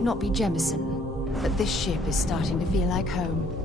might not be Jemison, but this ship is starting to feel like home.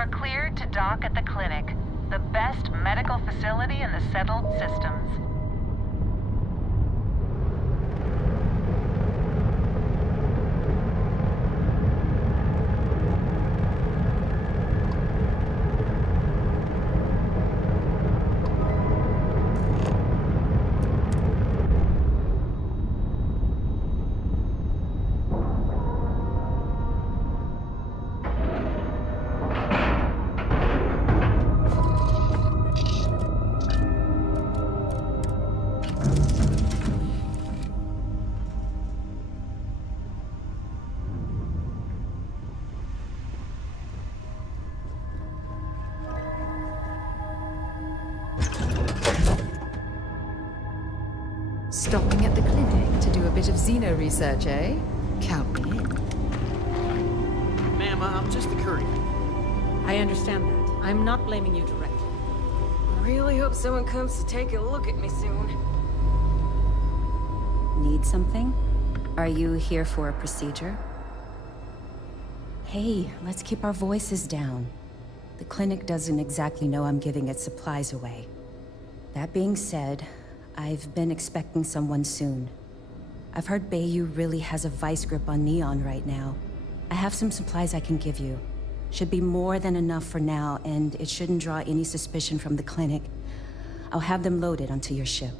are cleared to dock at the clinic, the best medical facility in the settled systems. Stopping at the clinic to do a bit of xeno research, eh? Count me in. Ma'am, I'm just a courier. I understand that. I'm not blaming you directly. I really hope someone comes to take a look at me soon. Need something? Are you here for a procedure? Hey, let's keep our voices down. The clinic doesn't exactly know I'm giving its supplies away. That being said, I've been expecting someone soon. I've heard Bayou really has a vice grip on Neon right now. I have some supplies I can give you. Should be more than enough for now, and it shouldn't draw any suspicion from the clinic. I'll have them loaded onto your ship.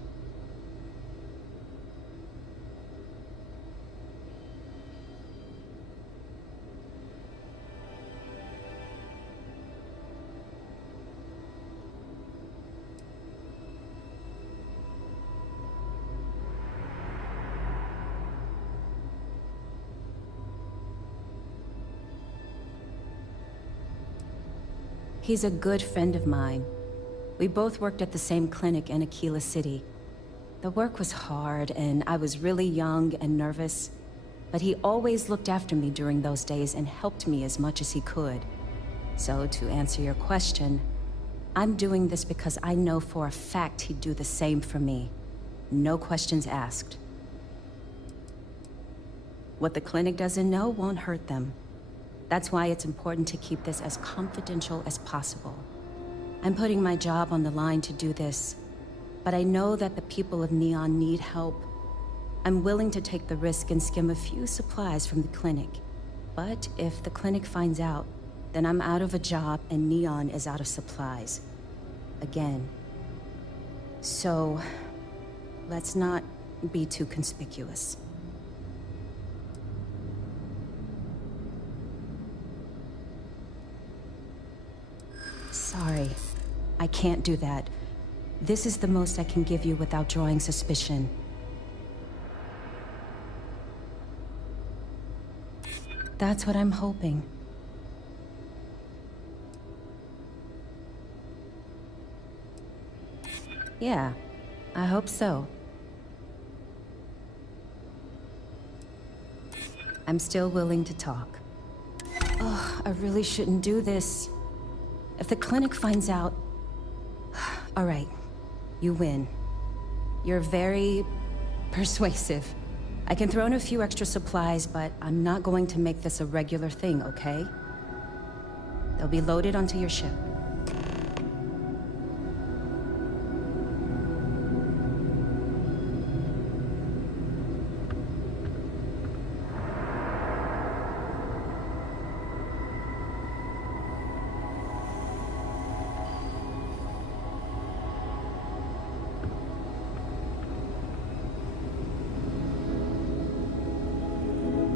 He's a good friend of mine. We both worked at the same clinic in Akila City. The work was hard, and I was really young and nervous. But he always looked after me during those days and helped me as much as he could. So, to answer your question, I'm doing this because I know for a fact he'd do the same for me. No questions asked. What the clinic doesn't know won't hurt them. That's why it's important to keep this as confidential as possible. I'm putting my job on the line to do this, but I know that the people of Neon need help. I'm willing to take the risk and skim a few supplies from the clinic. But if the clinic finds out, then I'm out of a job and Neon is out of supplies. Again. So, let's not be too conspicuous. Sorry, I can't do that. This is the most I can give you without drawing suspicion. That's what I'm hoping. Yeah, I hope so. I'm still willing to talk. Oh, I really shouldn't do this. If the clinic finds out... All right, you win. You're very persuasive. I can throw in a few extra supplies, but I'm not going to make this a regular thing, okay? They'll be loaded onto your ship.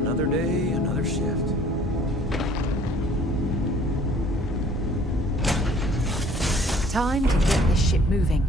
Another day, another shift. Time to get this ship moving.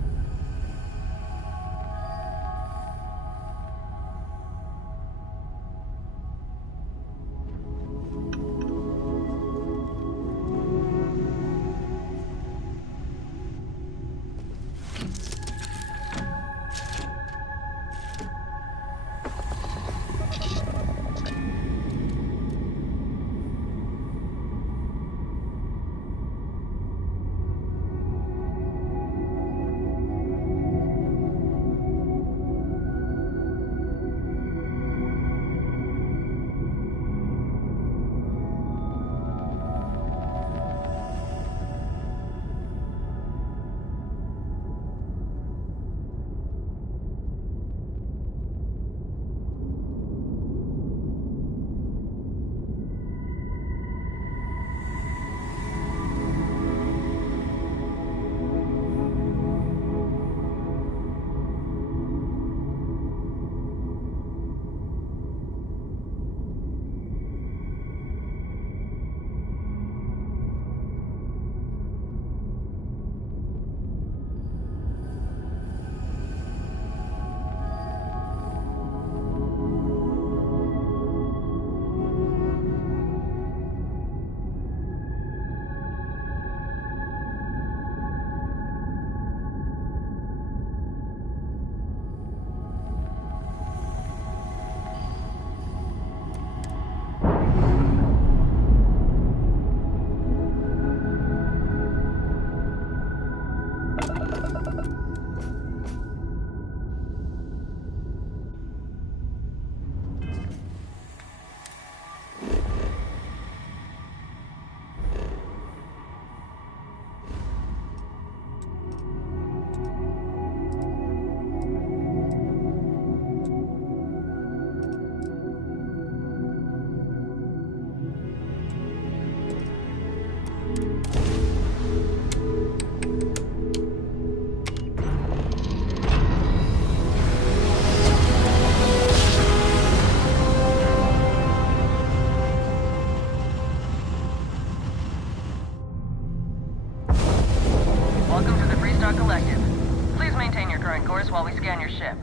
ship.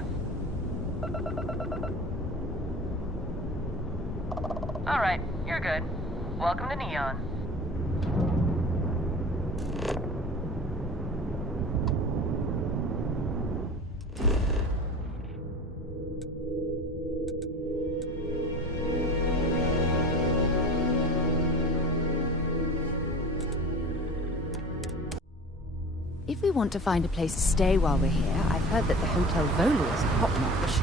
Alright, you're good. Welcome to Neon. If we want to find a place to stay while we're here, I've heard that the Hotel Vola is top-notch.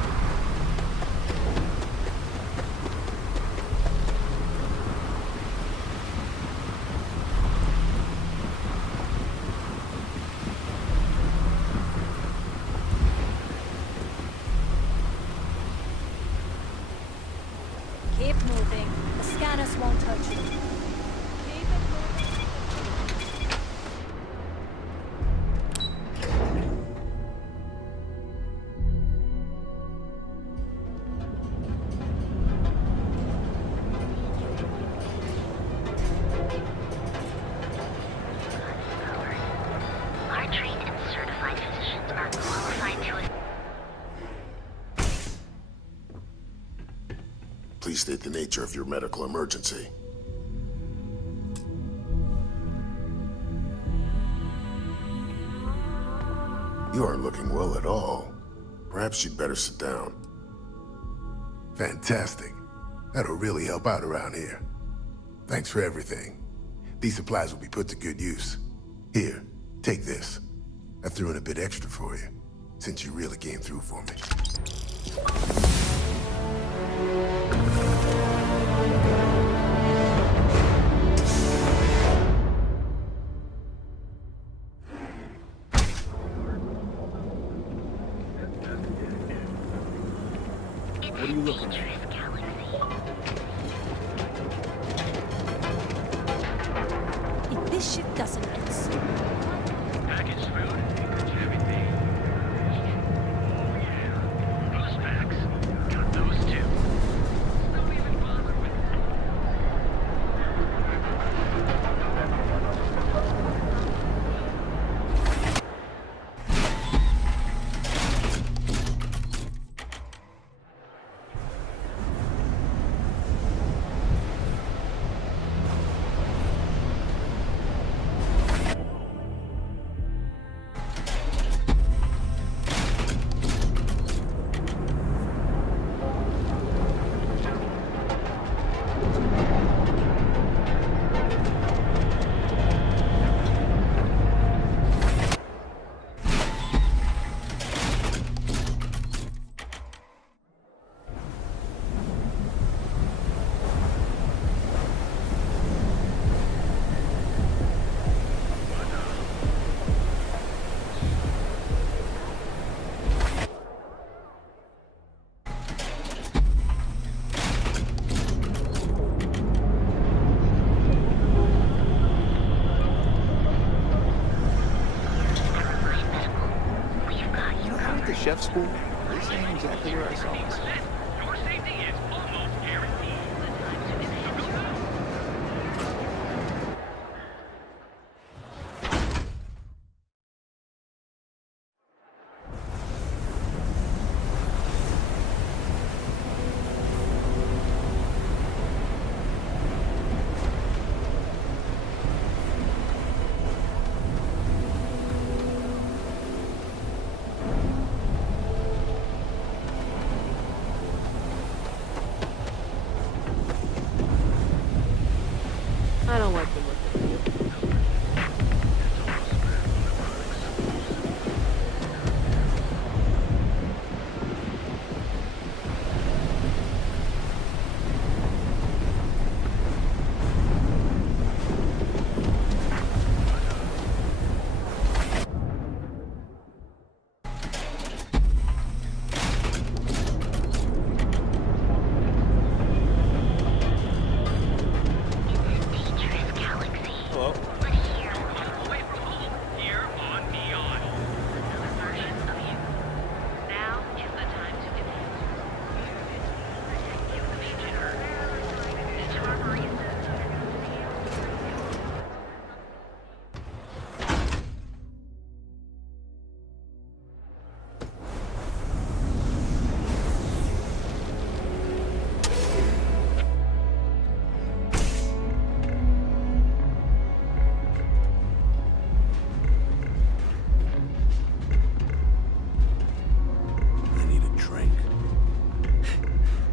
Keep moving. The scanners won't touch you. Keep it moving. Our trained and certified physicians are qualified to assist. Please state the nature of your medical emergency. You aren't looking well at all. Perhaps you'd better sit down. Fantastic. That'll really help out around here. Thanks for everything. These supplies will be put to good use. Here, take this. I threw in a bit extra for you, since you really came through for me. What are you looking at? If this ship doesn't get stolen, Packaged food, everything. Yeah. Boost packs. Got those too. Don't even bother with it. Chef school? This ain't exactly where I saw myself. Your safety is almost guaranteed.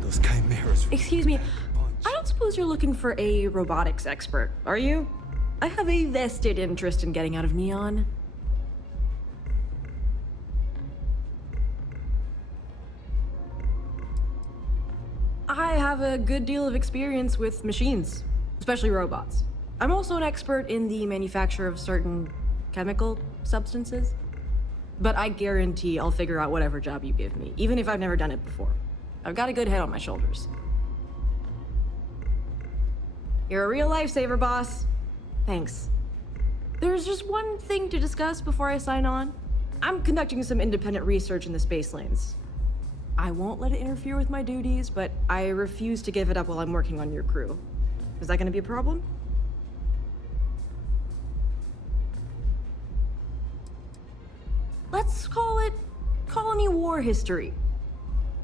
Those chimeras. Excuse me, I don't suppose you're looking for a robotics expert, are you? I have a vested interest in getting out of Neon. I have a good deal of experience with machines, especially robots. I'm also an expert in the manufacture of certain chemical substances. But I guarantee I'll figure out whatever job you give me, even if I've never done it before. I've got a good head on my shoulders. You're a real lifesaver, boss. Thanks. There's just one thing to discuss before I sign on. I'm conducting some independent research in the space lanes. I won't let it interfere with my duties, but I refuse to give it up while I'm working on your crew. Is that gonna be a problem? Let's call it colony war history.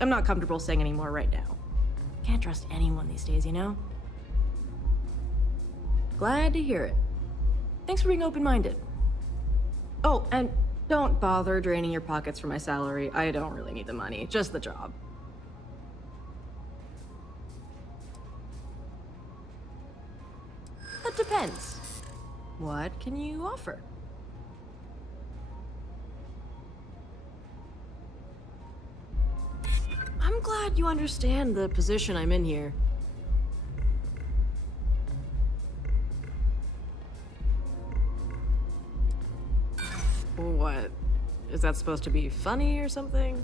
I'm not comfortable saying any more right now. Can't trust anyone these days, you know? Glad to hear it. Thanks for being open-minded. Oh, and don't bother draining your pockets for my salary. I don't really need the money, just the job. That depends. What can you offer? I'm glad you understand the position I'm in here. What? Is that supposed to be funny or something?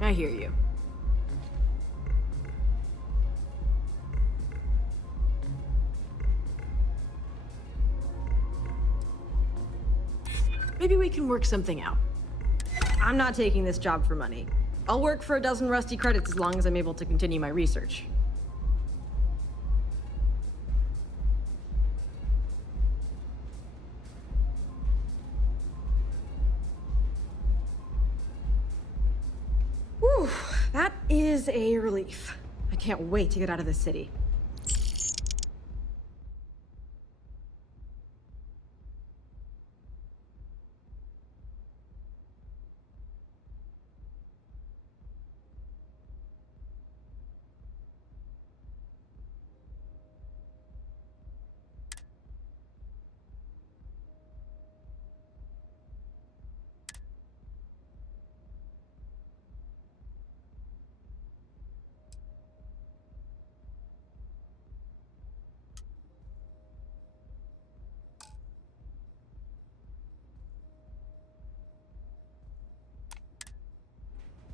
I hear you. Maybe we can work something out. I'm not taking this job for money. I'll work for a dozen rusty credits as long as I'm able to continue my research. Whew, that is a relief. I can't wait to get out of this city.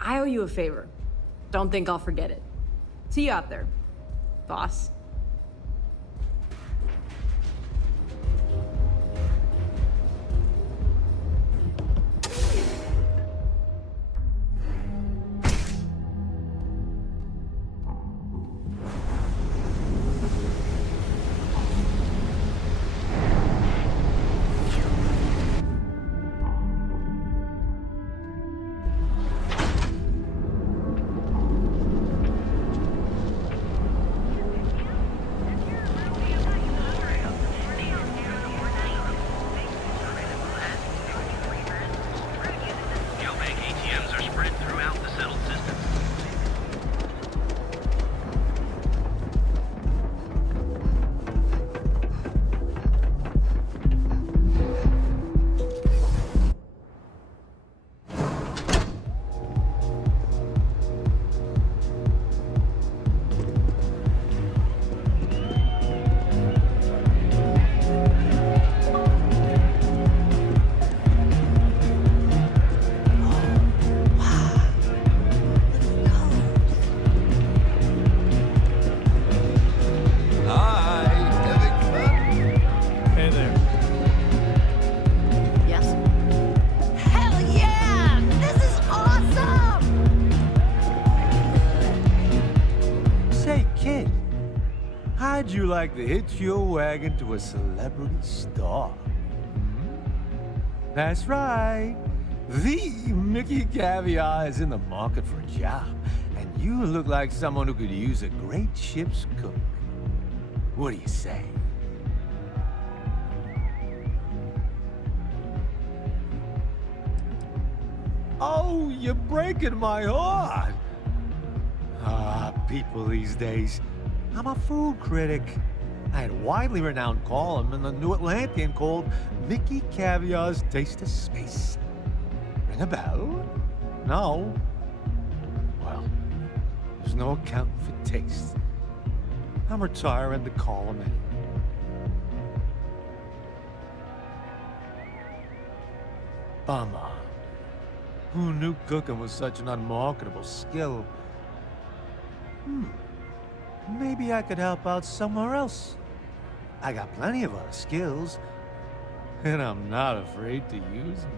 I owe you a favor. Don't think I'll forget it. See you out there, boss. How'd you like to hitch your wagon to a celebrity star? That's right. The Mickey Caviar is in the market for a job, and you look like someone who could use a great ship's cook. What do you say? Oh, you're breaking my heart. Ah, people these days. I'm a food critic. I had a widely renowned column in the New Atlantean called Mickey Caviar's Taste of Space. Ring a bell? No? Well, there's no accounting for taste. I'm retiring the column anyway. Bummer. Who knew cooking was such an unmarketable skill? Maybe I could help out somewhere else. I got plenty of other skills, and I'm not afraid to use them.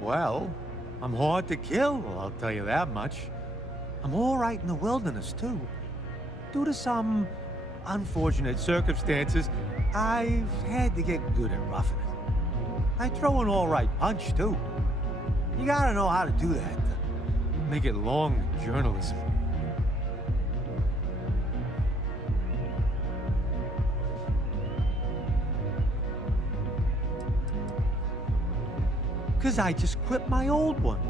Well, I'm hard to kill, I'll tell you that much. I'm all right in the wilderness, too. Due to some unfortunate circumstances, I've had to get good at roughing it. I throw an all right punch, too. You gotta know how to do that to make it long in journalism. Cause I just quit my old one.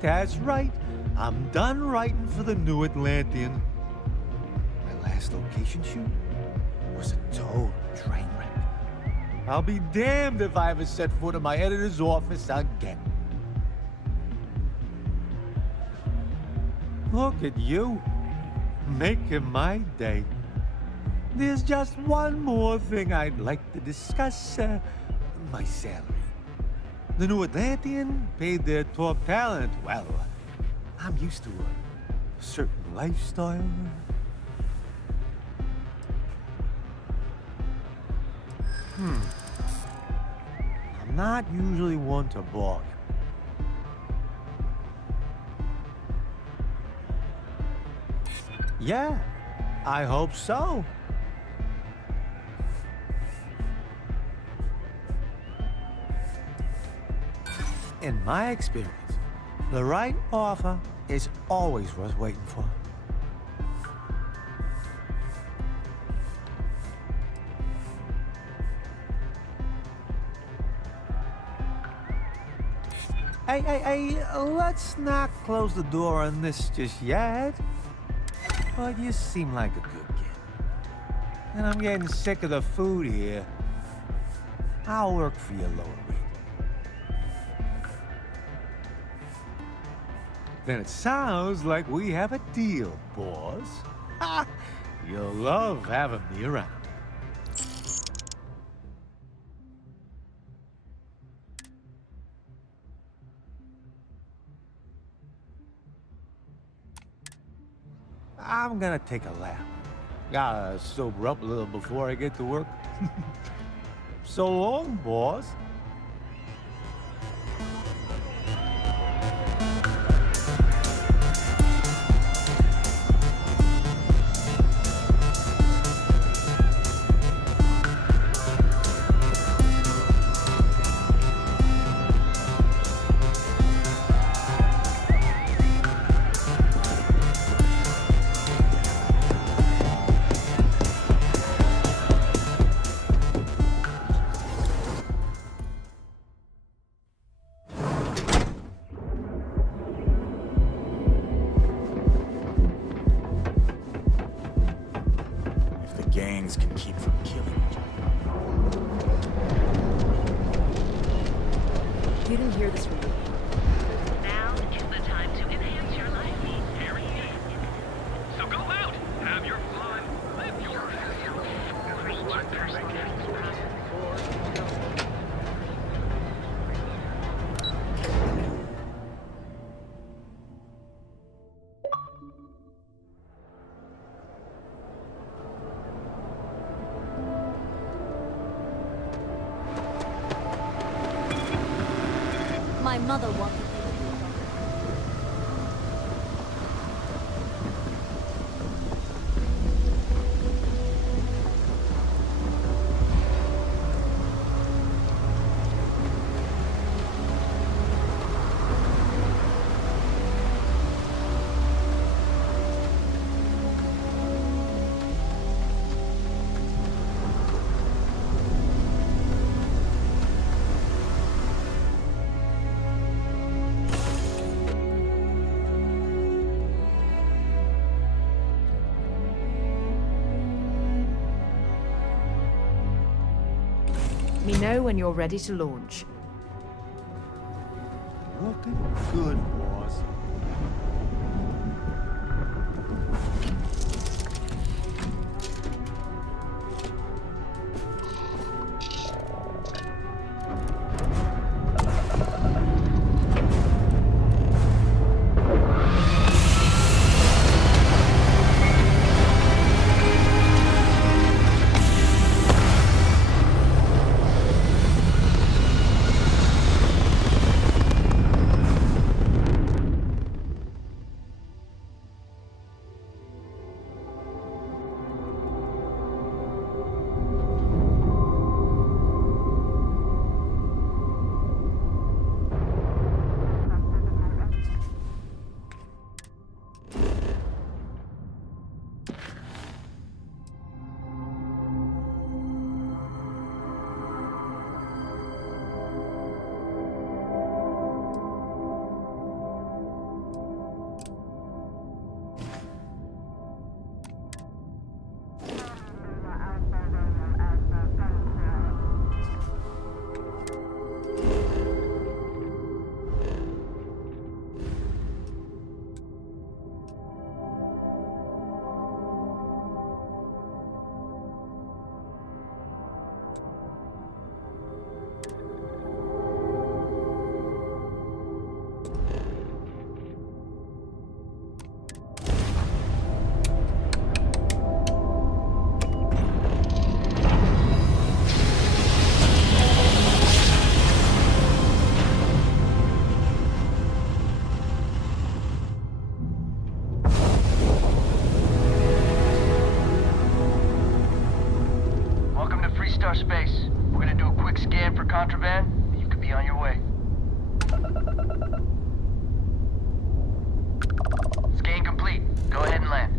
That's right, I'm done writing for the New Atlantean. My last location shoot was a total train wreck. I'll be damned if I ever set foot in my editor's office again. Look at you, making my day. There's just one more thing I'd like to discuss, my salary. The New Atlantean paid their top talent well. I'm used to a certain lifestyle. I'm not usually one to bargain. Yeah, I hope so. In my experience, the right offer is always worth waiting for. Hey, let's not close the door on this just yet. But you seem like a good kid. And I'm getting sick of the food here. I'll work for your lower rate. Then it sounds like we have a deal, boss. Ha! You'll love having me around. I'm gonna take a lap. Gotta sober up a little before I get to work. So long, boss. Gangs can keep from killing each other. You didn't hear this from me. Now is the time to enhance your life. Very good. So go out, have your fun, live your My mother wanted me to be me know when you're ready to launch. Looking good, boss. Space. We're gonna do a quick scan for contraband, and you could be on your way. Scan complete. Go ahead and land.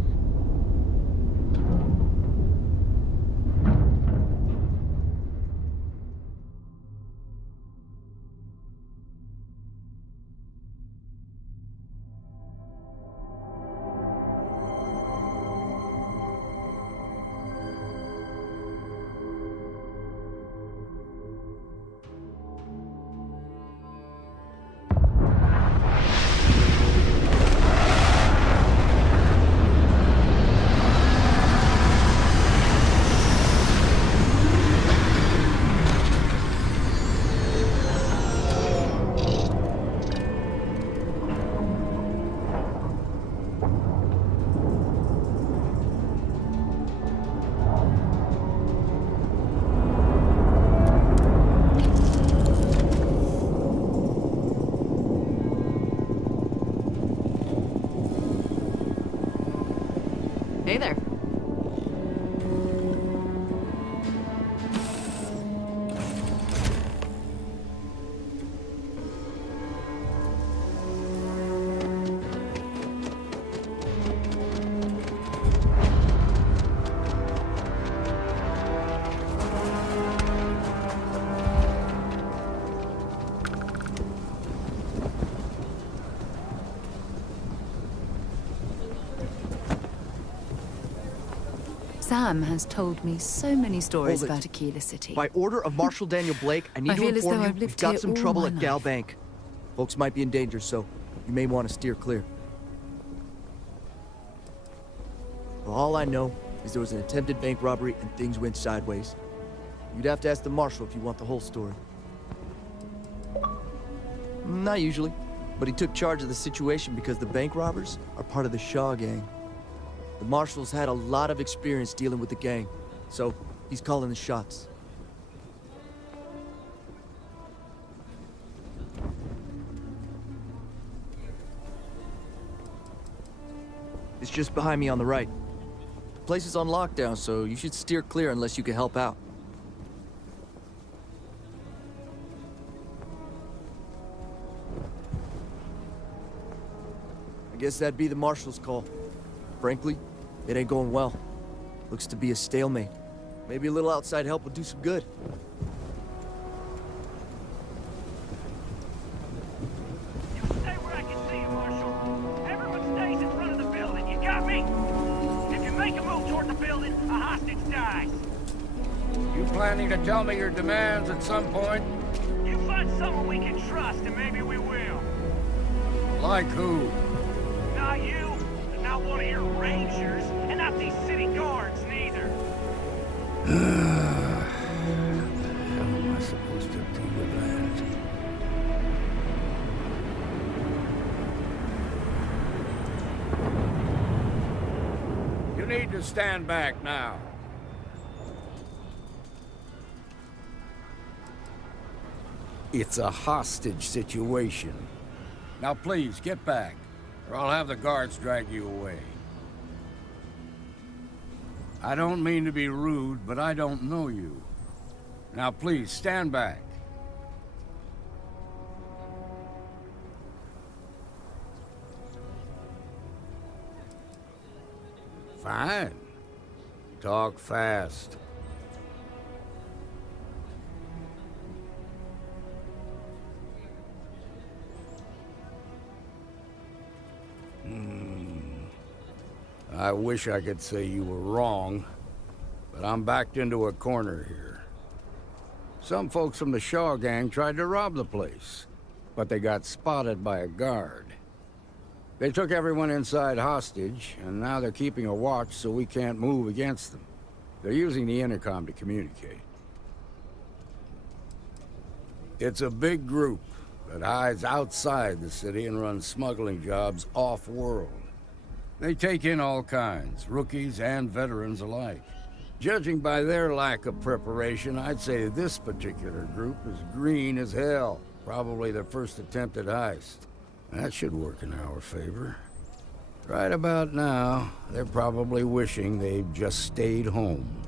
Hey there. Sam has told me so many stories about Akila City. By order of Marshal Daniel Blake, I need to inform you we've got some trouble at Gal Bank. Folks might be in danger, so you may want to steer clear. Well, all I know is there was an attempted bank robbery and things went sideways. You'd have to ask the Marshal if you want the whole story. Not usually, but he took charge of the situation because the bank robbers are part of the Shaw gang. The Marshal's had a lot of experience dealing with the gang, so he's calling the shots. It's just behind me on the right. The place is on lockdown, so you should steer clear unless you can help out. I guess that'd be the Marshal's call. Frankly, it ain't going well. Looks to be a stalemate. Maybe a little outside help would do some good. You stay where I can see you, Marshal. Everyone stays in front of the building. You got me? If you make a move toward the building, a hostage dies. You planning to tell me your demands at some point? You find someone we can trust, and maybe we will. Like who? Not you, and not one of your rangers, and not these city guards, neither. How am I supposed to do with that? You need to stand back now. It's a hostage situation. Now please, get back, or I'll have the guards drag you away. I don't mean to be rude, but I don't know you. Now please, stand back. Fine. Talk fast. I wish I could say you were wrong, but I'm backed into a corner here. Some folks from the Shaw gang tried to rob the place, but they got spotted by a guard. They took everyone inside hostage, and now they're keeping a watch so we can't move against them. They're using the intercom to communicate. It's a big group that hides outside the city and runs smuggling jobs off-world. They take in all kinds, rookies and veterans alike. Judging by their lack of preparation, I'd say this particular group is green as hell. Probably their first attempt at heist. That should work in our favor. Right about now, they're probably wishing they'd just stayed home.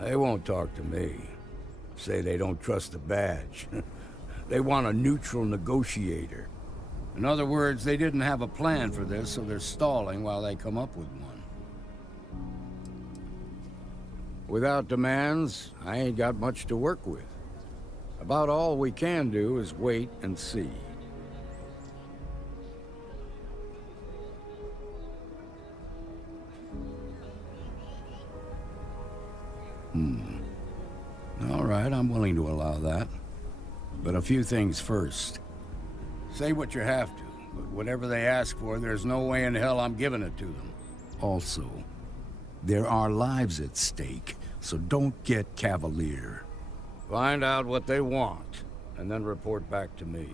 They won't talk to me. Say they don't trust the badge. They want a neutral negotiator. In other words, they didn't have a plan for this, so they're stalling while they come up with one. Without demands, I ain't got much to work with. About all we can do is wait and see. All right, I'm willing to allow that. But a few things first. Say what you have to, but whatever they ask for, there's no way in hell I'm giving it to them. Also, there are lives at stake, so don't get cavalier. Find out what they want, and then report back to me.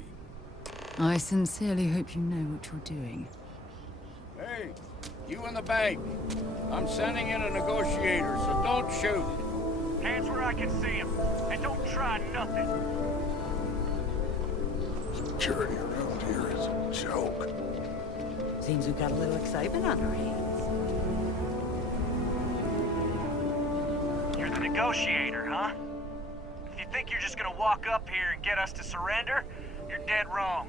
I sincerely hope you know what you're doing. Hey, you in the bank. I'm sending in a negotiator, so don't shoot. Hands where I can see him, and don't try nothing. Security around here is a joke. Seems we've got a little excitement on our hands. You're the negotiator, huh? If you think you're just gonna walk up here and get us to surrender, you're dead wrong.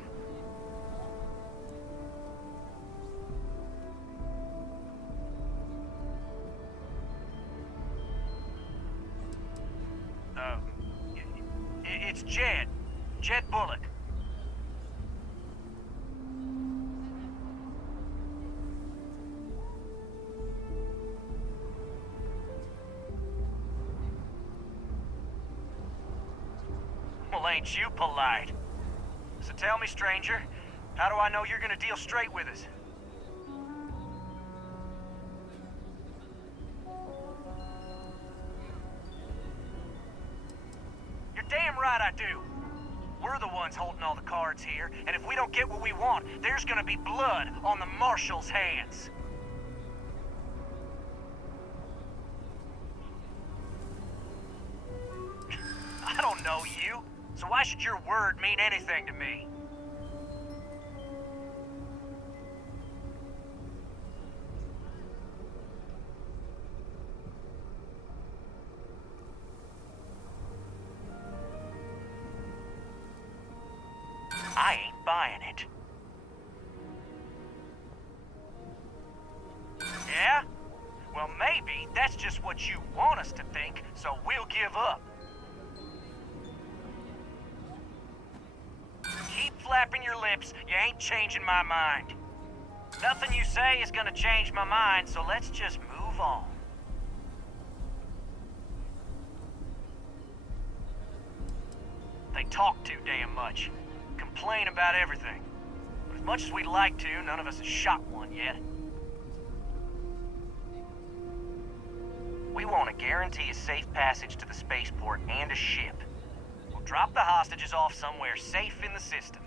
It's Jed. Jed Bullock. Well, ain't you polite? So tell me, stranger, how do I know you're gonna deal straight with us? You're damn right I do. We're the ones holding all the cards here, and if we don't get what we want, there's gonna be blood on the Marshal's hands. I don't know you, so why should your word mean anything to me? I ain't buying it. Yeah? Well, maybe that's just what you want us to think, so we'll give up. Keep flapping your lips, you ain't changing my mind. Nothing you say is gonna change my mind, so let's just move on. They talk too damn much. Complain about everything. But as much as we'd like to, none of us has shot one yet. We want to guarantee a safe passage to the spaceport and a ship. We'll drop the hostages off somewhere safe in the system.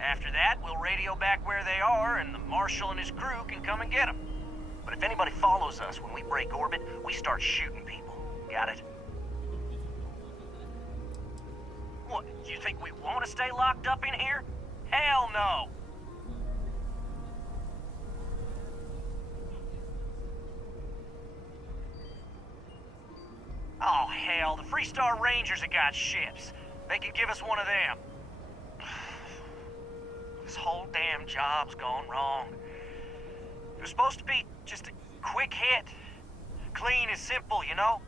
After that, we'll radio back where they are, and the Marshal and his crew can come and get them. But if anybody follows us when we break orbit, we start shooting people. Got it? What, you think we want to stay locked up in here? Hell no! Oh, hell, the Freestar Rangers have got ships. They can give us one of them. This whole damn job's gone wrong. It was supposed to be just a quick hit. Clean and simple, you know?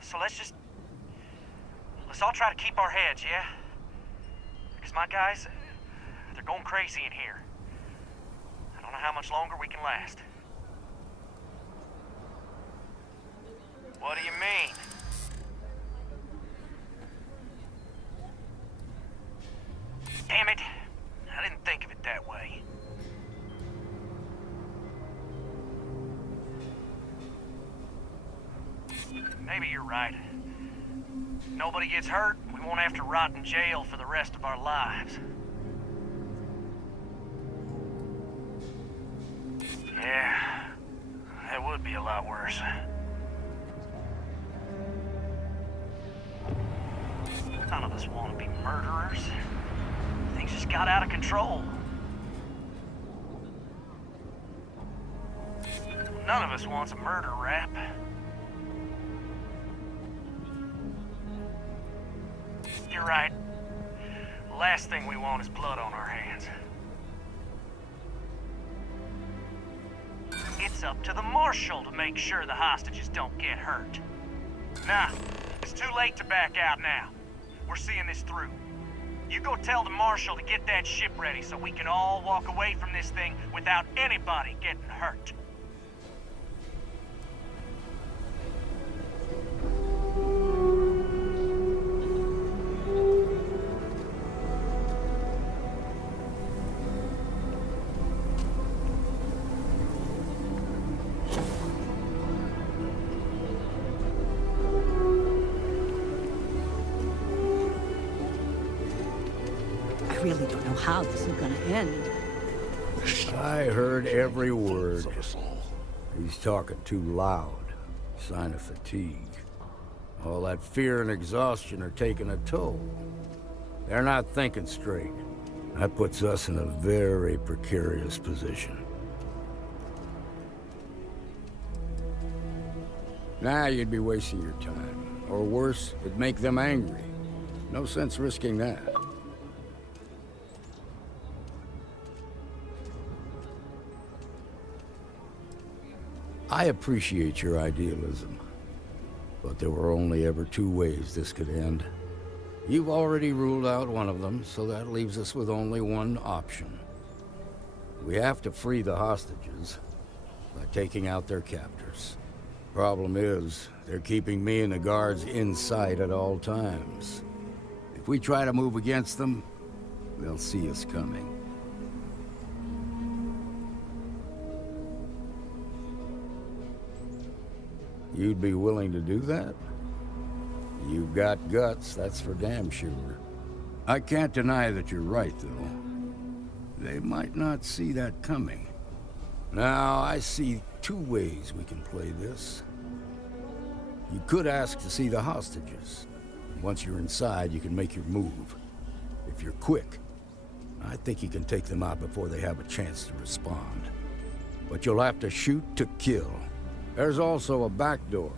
So let's all try to keep our heads, yeah? Because my guys, they're going crazy in here. I don't know how much longer we can last. What do you mean? Damn it. I didn't think of it that way. Maybe you're right. Nobody gets hurt, we won't have to rot in jail for the rest of our lives. Yeah, that would be a lot worse. None of us want to be murderers. Things just got out of control. None of us wants a murder rap. You're right. The last thing we want is blood on our hands. It's up to the Marshal to make sure the hostages don't get hurt. Nah, it's too late to back out now. We're seeing this through. You go tell the Marshal to get that ship ready so we can all walk away from this thing without anybody getting hurt. I really don't know how this is gonna end. I heard every word. He's talking too loud. Sign of fatigue. All that fear and exhaustion are taking a toll. They're not thinking straight. That puts us in a very precarious position. Nah, you'd be wasting your time. Or worse, it'd make them angry. No sense risking that. I appreciate your idealism, but there were only ever two ways this could end. You've already ruled out one of them, so that leaves us with only one option. We have to free the hostages by taking out their captors. Problem is, they're keeping me and the guards in sight at all times. If we try to move against them, they'll see us coming. You'd be willing to do that? You've got guts, that's for damn sure. I can't deny that you're right, though. They might not see that coming. Now, I see two ways we can play this. You could ask to see the hostages. Once you're inside, you can make your move. If you're quick, I think you can take them out before they have a chance to respond. But you'll have to shoot to kill. There's also a back door.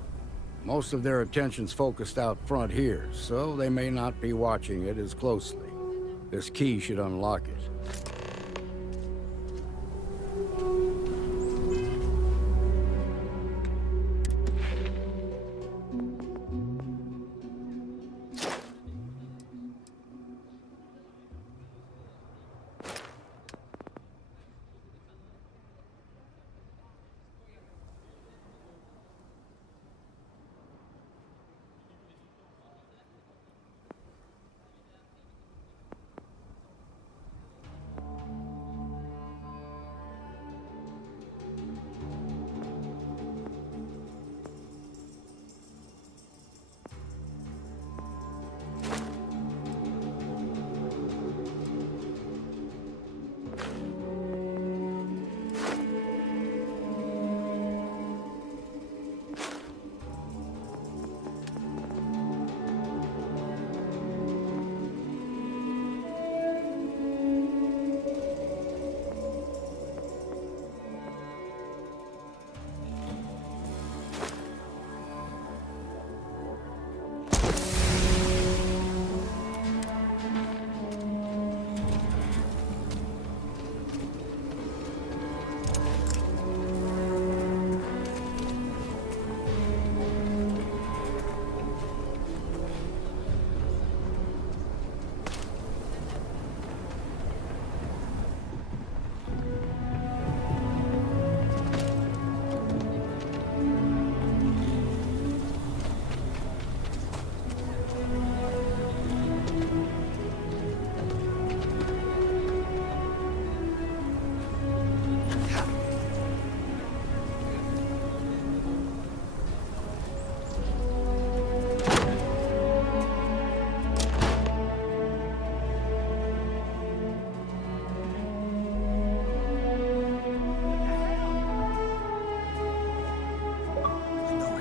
Most of their attention's focused out front here, so they may not be watching it as closely. This key should unlock it.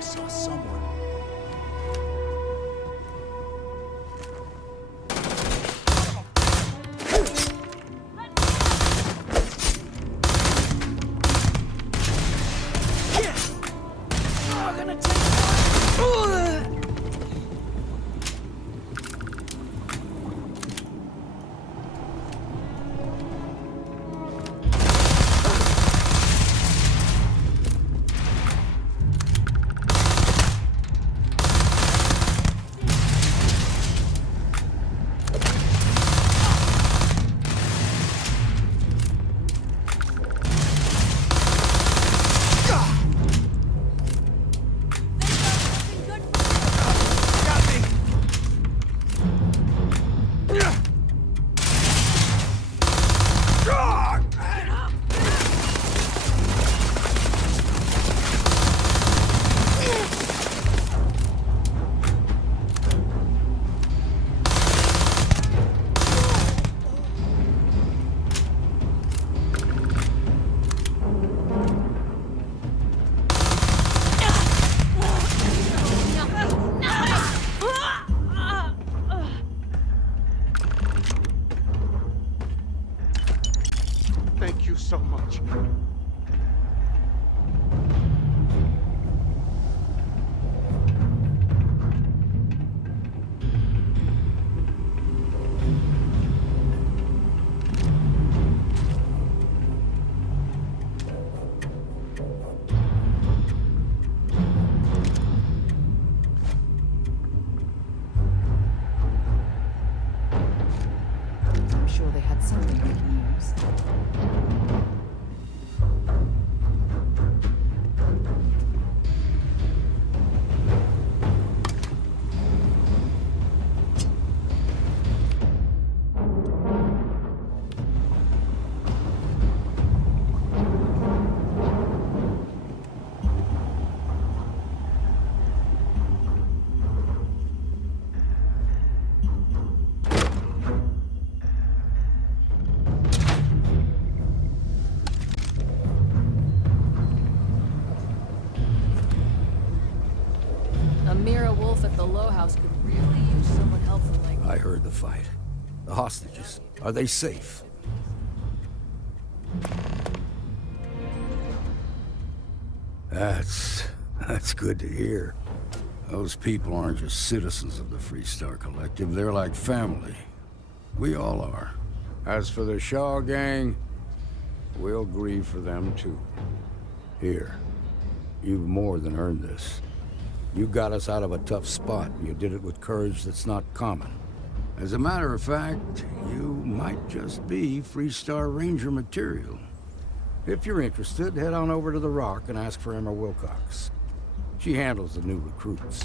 saw someone. Thank you so much. I'm sure they had something we can use. Amira Wolf at the Low House could really use someone helpful like I heard the fight. The hostages, are they safe? That's good to hear. Those people aren't just citizens of the Freestar Collective, they're like family. We all are. As for the Shaw gang, we'll grieve for them too. Here, you've more than earned this. You got us out of a tough spot, and you did it with courage that's not common. As a matter of fact, you might just be Freestar Ranger material. If you're interested, head on over to the Rock and ask for Emma Wilcox. She handles the new recruits.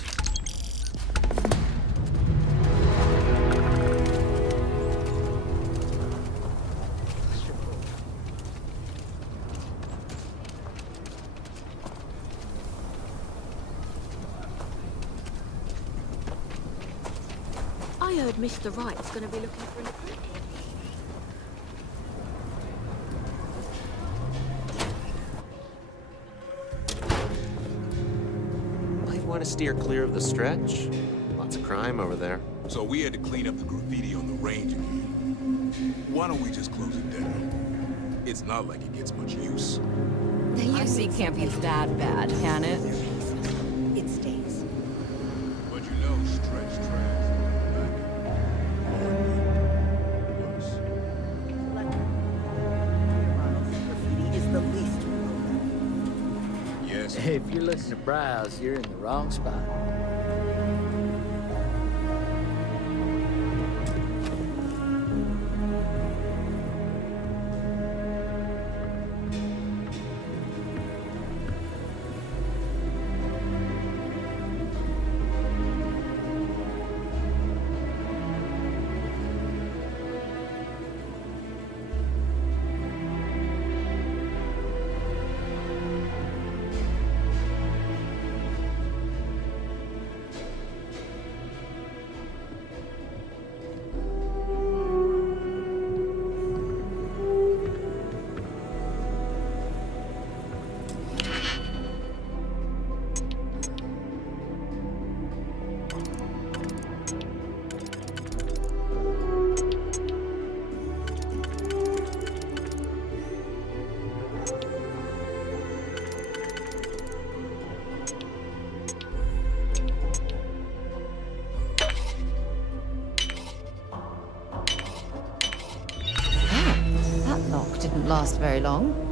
I heard Mr. Wright's gonna be looking for an apprentice. Might want to steer clear of the stretch. Lots of crime over there. So we had to clean up the graffiti on the range again. Why don't we just close it down? It's not like it gets much use. The UC can't be that bad, can it? It stays. But you know, stretch trash. Graffiti is the least we know. Yes. If you're looking to browse, you're in the wrong spot. won't last very long.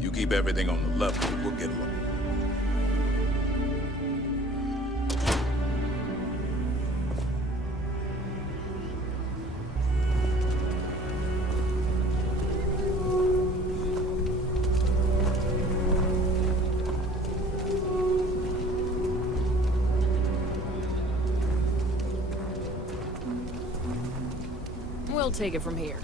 You keep everything on the level, we'll get along. We'll take it from here.